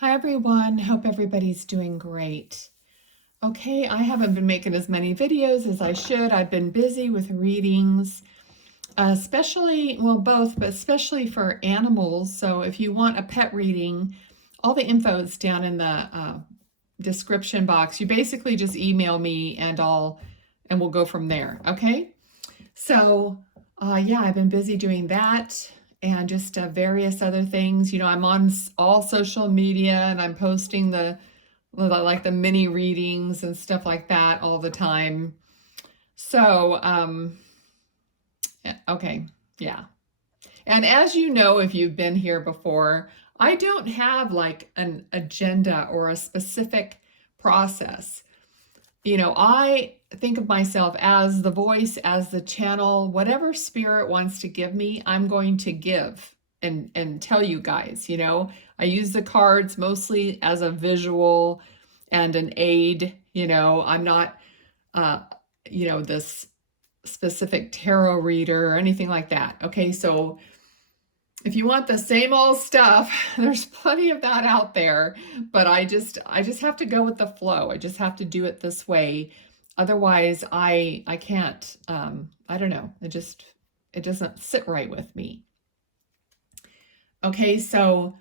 Hi everyone, hope everybody's doing great. Okay, I haven't been making as many videos as I should. I've been busy with readings, especially, well, both, but especially for animals. So if you want a pet reading, all the info is down in the description box. You basically just email me and we'll go from there, okay? So, yeah, I've been busy doing that and just various other things. You know, I'm on all social media and I'm posting like the mini readings and stuff like that all the time. So, okay, yeah. And as you know, if you've been here before, I don't have like an agenda or a specific process. You know, I think of myself as the voice, as the channel, whatever spirit wants to give me, I'm going to give and tell you guys, you know. I use the cards mostly as a visual and an aid, you know. I'm not uh, this specific tarot reader or anything like that. Okay, so if you want the same old stuff, there's plenty of that out there, but I just have to go with the flow. I just have to do it this way. Otherwise, I can't I don't know. It doesn't sit right with me. Okay, so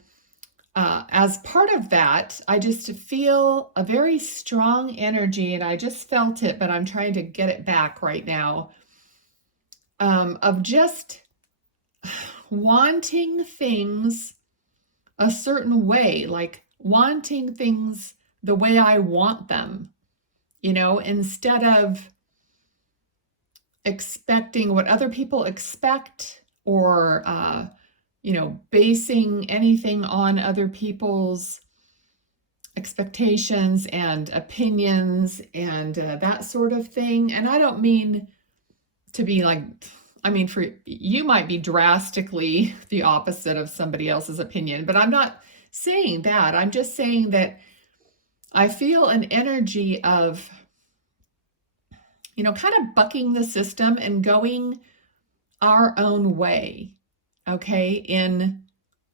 as part of that, I just feel a very strong energy, and I just felt it, but I'm trying to get it back right now, of just wanting things a certain way, like wanting things the way I want them, you know, instead of expecting what other people expect or, you know, basing anything on other people's expectations and opinions and that sort of thing. And I don't mean to be like, I mean, for you might be drastically the opposite of somebody else's opinion, but I'm not saying that. I'm just saying that I feel an energy of, you know, kind of bucking the system and going our own way, okay, in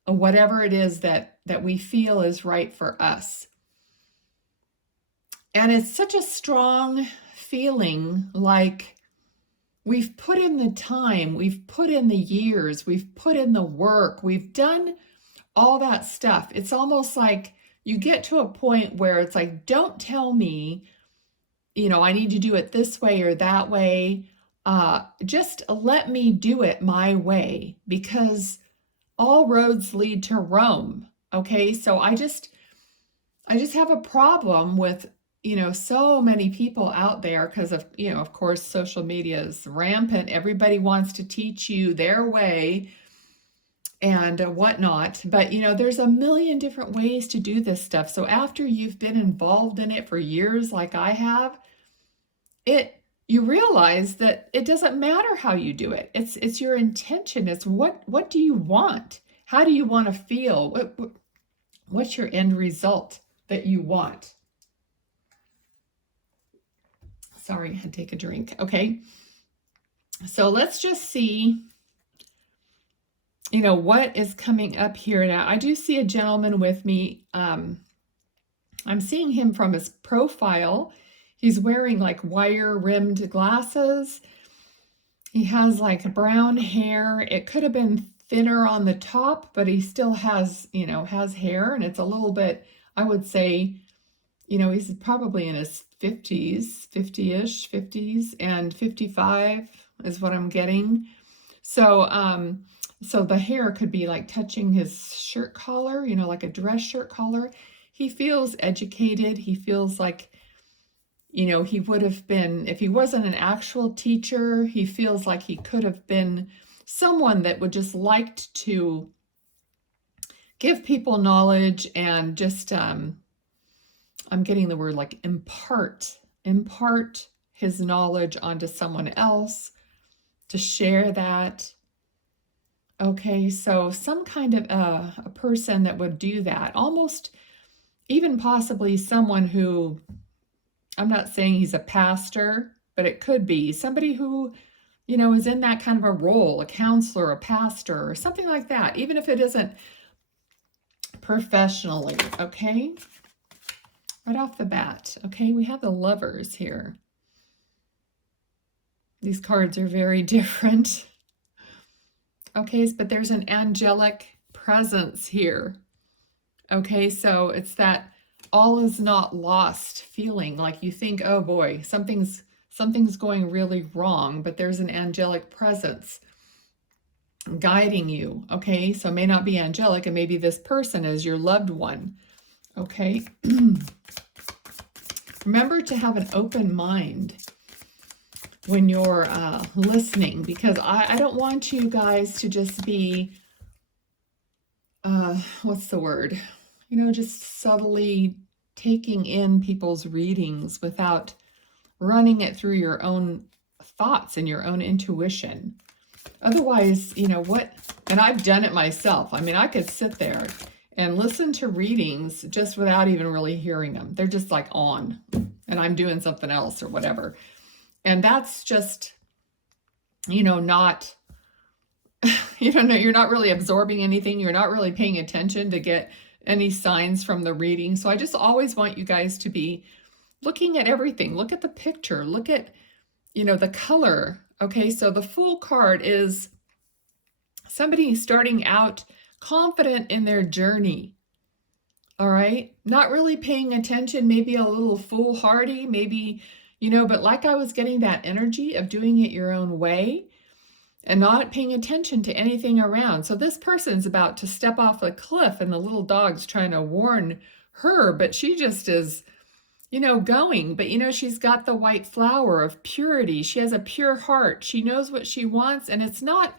whatever it is that we feel is right for us. And it's such a strong feeling, like we've put in the time, we've put in the years, we've put in the work, we've done all that stuff. It's almost like you get to a point where it's like, don't tell me, you know, I need to do it this way or that way. Just let me do it my way, because all roads lead to Rome. Okay, so I just have a problem with, you know, so many people out there because of, you know, of course, social media is rampant. Everybody wants to teach you their way and whatnot. But, you know, there's a million different ways to do this stuff. So after you've been involved in it for years, like I have, you realize that it doesn't matter how you do it. It's your intention. It's what do you want? How do you want to feel? What's your end result that you want? Sorry, I had to take a drink. Okay. So let's just see, you know, what is coming up here now. I do see a gentleman with me. I'm seeing him from his profile. He's wearing like wire-rimmed glasses. He has like brown hair. It could have been thinner on the top, but he still has, you know, has hair, and it's a little bit, I would say, you know, he's probably in his 50s, 50-ish, 50s, and 55 is what I'm getting. So, so the hair could be like touching his shirt collar, you know, like a dress shirt collar. He feels educated. He feels like, you know, he would have been, if he wasn't an actual teacher, he feels like he could have been someone that would just liked to give people knowledge and just, I'm getting the word like impart his knowledge onto someone else, to share that. Okay, so some kind of a person that would do that, almost even possibly someone who, I'm not saying he's a pastor, but it could be somebody who, you know, is in that kind of a role, a counselor, a pastor, or something like that, even if it isn't professionally, okay? Right off the bat, okay? We have the Lovers here. These cards are very different. Okay, but there's an angelic presence here. Okay, so it's that all is not lost feeling, like you think, oh boy, something's going really wrong, but there's an angelic presence guiding you. Okay, so it may not be angelic, and maybe this person is your loved one. Okay. Remember to have an open mind when you're listening, because I don't want you guys to just be, what's the word? You know, just subtly taking in people's readings without running it through your own thoughts and your own intuition. Otherwise, you know what, and I've done it myself. I mean, I could sit there and listen to readings just without even really hearing them. They're just like on, and I'm doing something else or whatever. And that's just, you know, not, you don't know, you're not really absorbing anything. You're not really paying attention to get any signs from the reading. So I just always want you guys to be looking at everything. Look at the picture. Look at, you know, the color. Okay, so the Fool card is somebody starting out confident in their journey. All right, not really paying attention, maybe a little foolhardy, maybe, you know, but like I was getting that energy of doing it your own way and not paying attention to anything around. So this person's about to step off a cliff and the little dog's trying to warn her, but she just is, you know, going. But, you know, she's got the white flower of purity. She has a pure heart. She knows what she wants, and it's not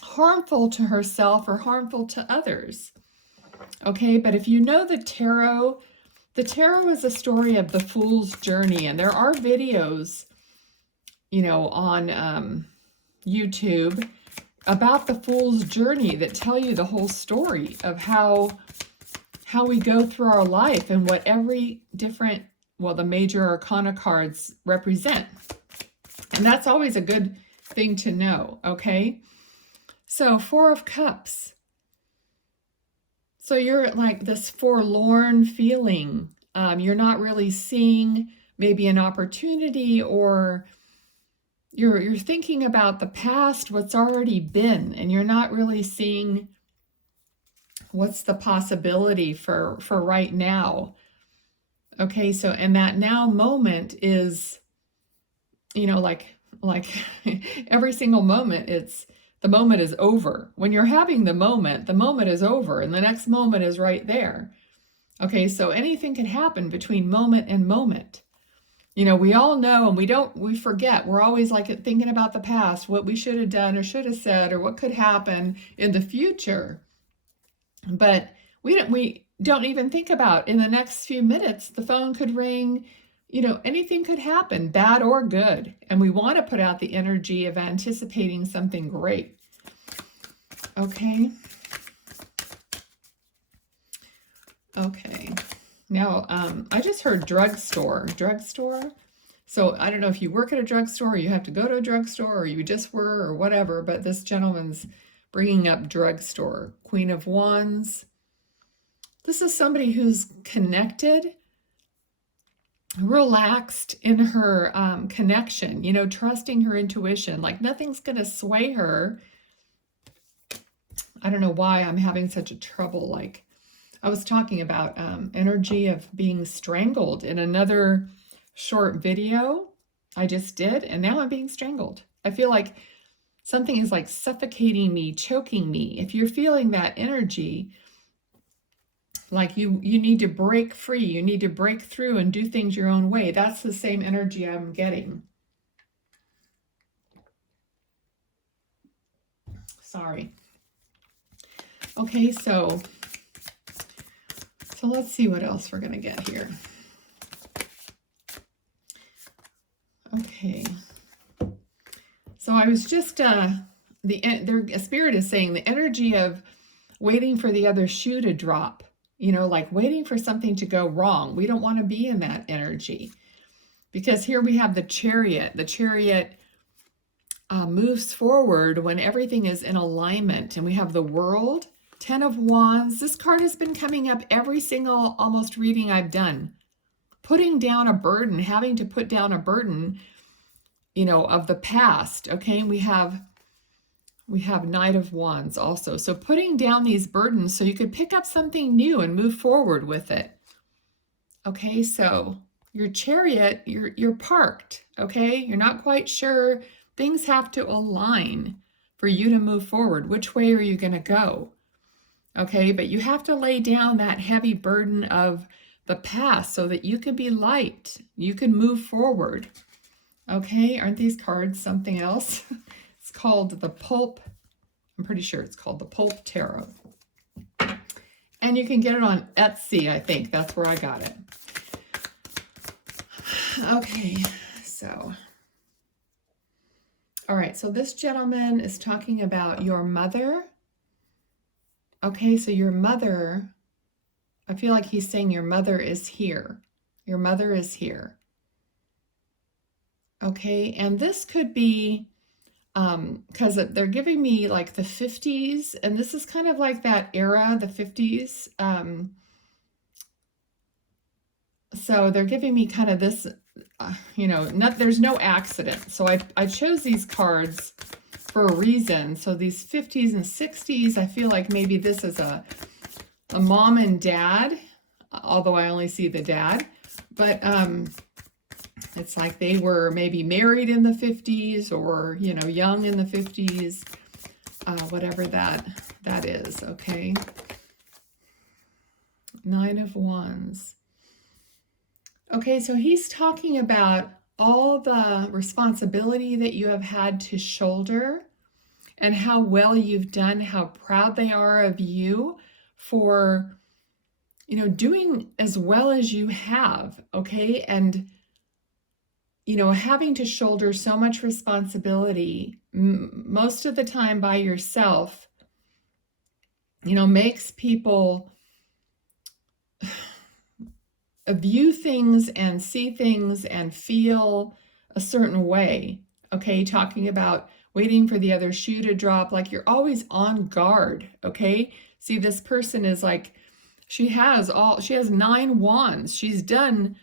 harmful to herself or harmful to others. Okay, but if you know the tarot is a story of the Fool's journey, and there are videos, you know, on YouTube about the Fool's journey that tell you the whole story of how we go through our life and what every different, well, the major arcana cards represent. And that's always a good thing to know, okay? So, Four of Cups. So you're like this forlorn feeling. You're not really seeing maybe an opportunity, or you're thinking about the past, what's already been, and you're not really seeing what's the possibility for right now. Okay, so and that now moment is, you know, like every single moment, the moment is over. When you're having the moment is over, and the next moment is right there. Okay, so anything can happen between moment and moment. You know, we all know, and we forget. We're always like thinking about the past, what we should have done or should have said, or what could happen in the future. But we don't even think about in the next few minutes, the phone could ring, you know, anything could happen, bad or good. And we want to put out the energy of anticipating something great. Okay. Okay. Now, I just heard drugstore. So I don't know if you work at a drugstore, or you have to go to a drugstore, or you just were, or whatever, but this gentleman's bringing up drugstore. Queen of Wands. This is somebody who's connected, relaxed in her connection, you know, trusting her intuition, like nothing's going to sway her. I don't know why I'm having such a trouble. Like I was talking about energy of being strangled in another short video I just did, and now I'm being strangled. I feel like something is like suffocating me, choking me. If you're feeling that energy, like you need to break free, you need to break through and do things your own way. That's the same energy I'm getting. Sorry. Okay, so let's see what else we're going to get here. Okay. So I was just, their spirit is saying the energy of waiting for the other shoe to drop, you know, like waiting for something to go wrong. We don't want to be in that energy, because here we have the Chariot. The Chariot moves forward when everything is in alignment, and we have the World. Ten of Wands. This card has been coming up every single almost reading I've done. Putting down a burden, having to put down a burden, you know, of the past. Okay, we have Knight of Wands also. So putting down these burdens so you could pick up something new and move forward with it. Okay, so your Chariot, you're parked. Okay, you're not quite sure. Things have to align for you to move forward. Which way are you going to go? Okay, but you have to lay down that heavy burden of the past so that you can be light. You can move forward. Okay, aren't these cards something else? It's called the Pulp. I'm pretty sure it's called the Pulp Tarot. And you can get it on Etsy, I think. That's where I got it. Okay, so. All right, so this gentleman is talking about your mother. Okay, so your mother, I feel like he's saying your mother is here. Your mother is here. Okay, and this could be, because they're giving me like the 50s, and this is kind of like that era, the 50s. So they're giving me kind of this, you know, there's no accident. So I chose these cards for a reason. So these 50s and 60s, I feel like maybe this is a mom and dad, although I only see the dad, but it's like they were maybe married in the 50s or, you know, young in the 50s, whatever that is, okay? Nine of Wands. Okay, so he's talking about all the responsibility that you have had to shoulder and how well you've done, how proud they are of you for, you know, doing as well as you have, okay? And, you know, having to shoulder so much responsibility most of the time by yourself, you know, makes people view things and see things and feel a certain way, okay? Talking about waiting for the other shoe to drop, like you're always on guard, okay? See, this person is like, she has 9 wands. She's done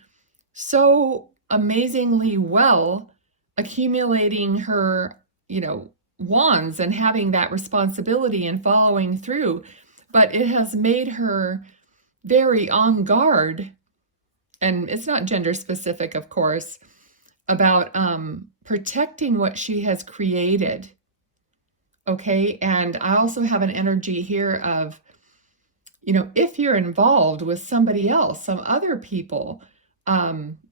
so amazingly well accumulating her, you know, wands and having that responsibility and following through, but it has made her very on guard, and it's not gender specific, of course, about protecting what she has created. Okay, and I also have an energy here of, you know, if you're involved with somebody else, some other people,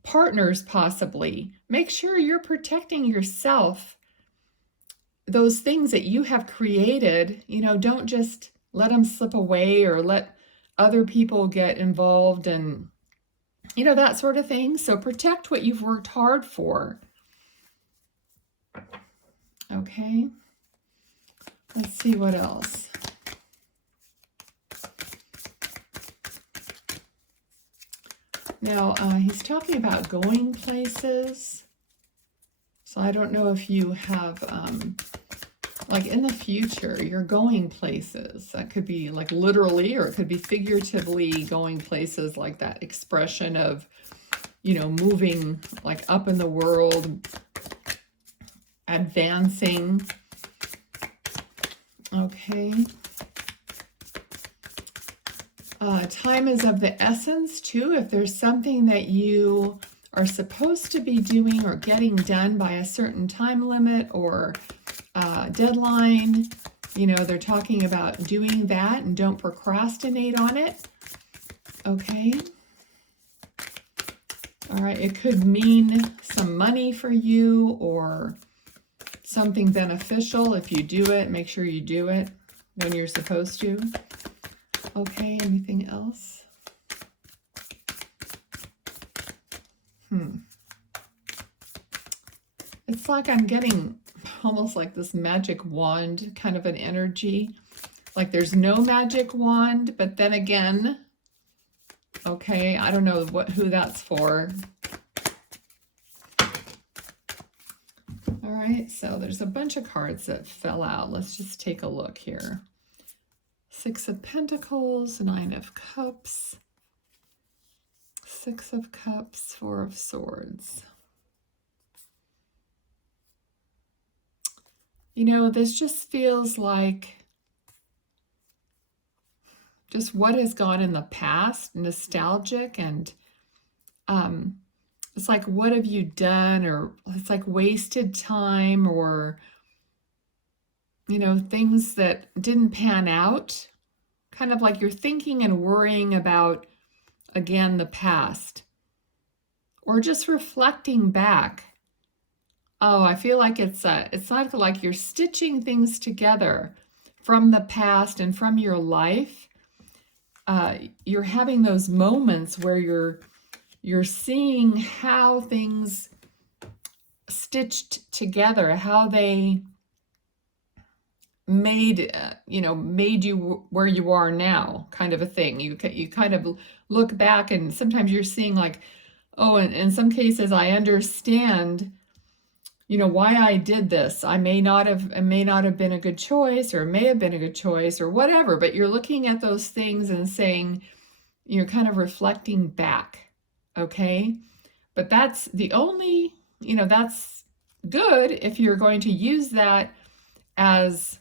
partners possibly, make sure you're protecting yourself. Those things that you have created, you know, don't just let them slip away or let other people get involved and, you know, that sort of thing. So protect what you've worked hard for. Okay. Let's see what else. Now, he's talking about going places. So I don't know if you have, like in the future, you're going places. That could be like literally, or it could be figuratively going places, like that expression of, you know, moving like up in the world, advancing. Okay. Time is of the essence too. If there's something that you are supposed to be doing or getting done by a certain time limit or deadline, you know, they're talking about doing that and don't procrastinate on it. Okay. All right. It could mean some money for you or something beneficial. If you do it, make sure you do it when you're supposed to. Okay, anything else? It's like I'm getting almost like this magic wand kind of an energy. Like there's no magic wand, but then again, okay, I don't know who that's for. All right, so there's a bunch of cards that fell out. Let's just take a look here. Six of Pentacles, Nine of Cups, Six of Cups, Four of Swords. You know, this just feels like just what has gone in the past, nostalgic, and it's like, what have you done? Or it's like wasted time, or, you know, things that didn't pan out. Kind of like you're thinking and worrying about, again, the past. Or just reflecting back. Oh, I feel like it's not like you're stitching things together from the past and from your life. You're having those moments where you're seeing how things stitched together, how they made you where you are now, kind of a thing. You kind of look back, and sometimes you're seeing like, oh, and in some cases I understand, you know, why I did this. It may not have been a good choice, or it may have been a good choice, or whatever, but you're looking at those things and saying, you're kind of reflecting back. Okay, but that's the only, you know, that's good if you're going to use that as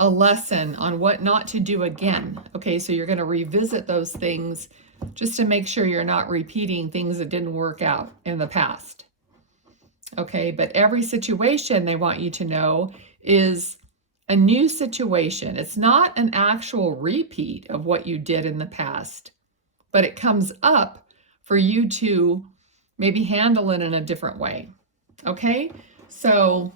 a lesson on what not to do again. Okay, so you're going to revisit those things just to make sure you're not repeating things that didn't work out in the past. Okay, but every situation, they want you to know, is a new situation. It's not an actual repeat of what you did in the past, but it comes up for you to maybe handle it in a different way. Okay, so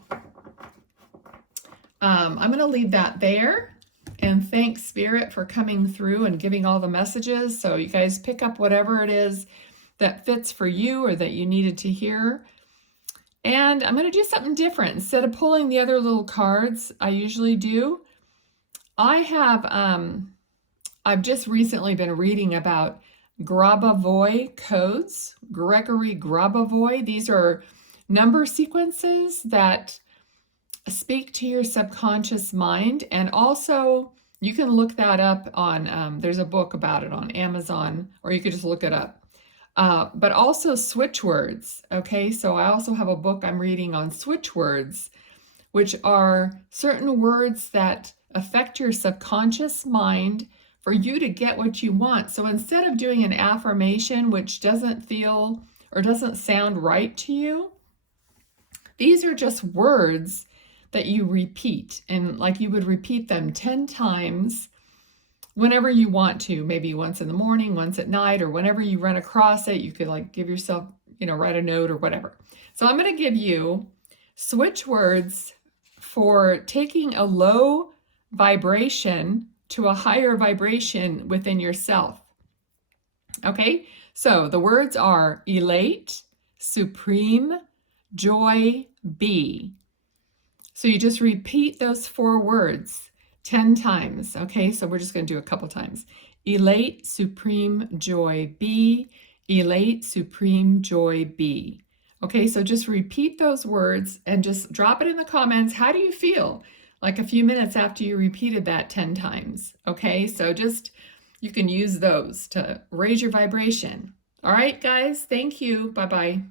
I'm going to leave that there, and thank Spirit for coming through and giving all the messages. So you guys pick up whatever it is that fits for you or that you needed to hear. And I'm going to do something different. Instead of pulling the other little cards I usually do, I've just recently been reading about Grabovoi codes, Gregory Grabovoi. These are number sequences that speak to your subconscious mind. And also, you can look that up on, there's a book about it on Amazon, or you could just look it up. But also switch words. Okay, so I also have a book I'm reading on switch words, which are certain words that affect your subconscious mind for you to get what you want. So instead of doing an affirmation which doesn't feel or doesn't sound right to you, these are just words that you repeat, and like you would repeat them 10 times whenever you want to, maybe once in the morning, once at night, or whenever you run across it. You could like give yourself, you know, write a note or whatever. So I'm going to give you switch words for taking a low vibration to a higher vibration within yourself. Okay, so the words are elate, supreme, joy, be. So you just repeat those 4 words 10 times. Okay, so we're just going to do a couple times. Elate, supreme, joy, be. Elate, supreme, joy, be. Okay, so just repeat those words and just drop it in the comments. How do you feel? Like a few minutes after you repeated that 10 times. Okay, so just, you can use those to raise your vibration. All right, guys, thank you. Bye-bye.